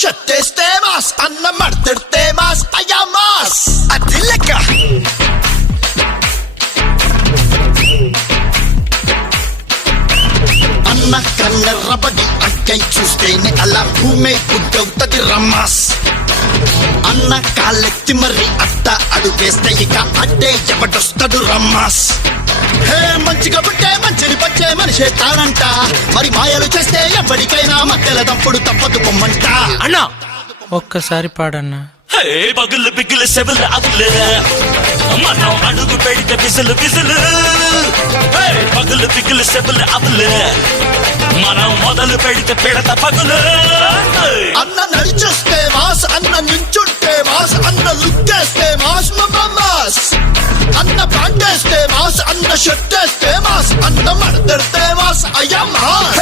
షట్టేస్తే mass, అన్న మడతెడితే mass, అయ్యా mass. అది లెక్క. అన్న కన్నెర్రబడి అక్కై చూస్తేనే అలా భూమే గుడ్డవుతది రమ్మాస్. అన్న కాళ్ళెత్తి మరి అట్ట అడుగేస్తే ఇక అడ్డే ఎవడొస్తాడు రమ్మాస్. హే మంచిగా పుట్టే మంచిని పచ్చే మనిషే తానంట, మరి మాయలు చేస్తే ఎప్పటికైనా మధ్యల తప్పుడు తప్పదు పొమ్మంట. అన్నా ఒక్కసారి పాడన్నా. పగులు బిగులు సెవులు అవులు మనం అడుగు పెడితే బిసులు బిసులు. పగులు బిగులు సెవులు అవులు మనం మొదలు పెడితే పెడత పగులు. అన్న నడిచొస్తే మాస్, అన్న నించుంటే మాస్, అన్న లుక్కేస్తే మాస్ మాస్. అన్న పాంటేస్తే మాస్, అన్న షర్టేస్తే మాస్, అన్న మడతెడితే మాస్, అయ్యా మాస్.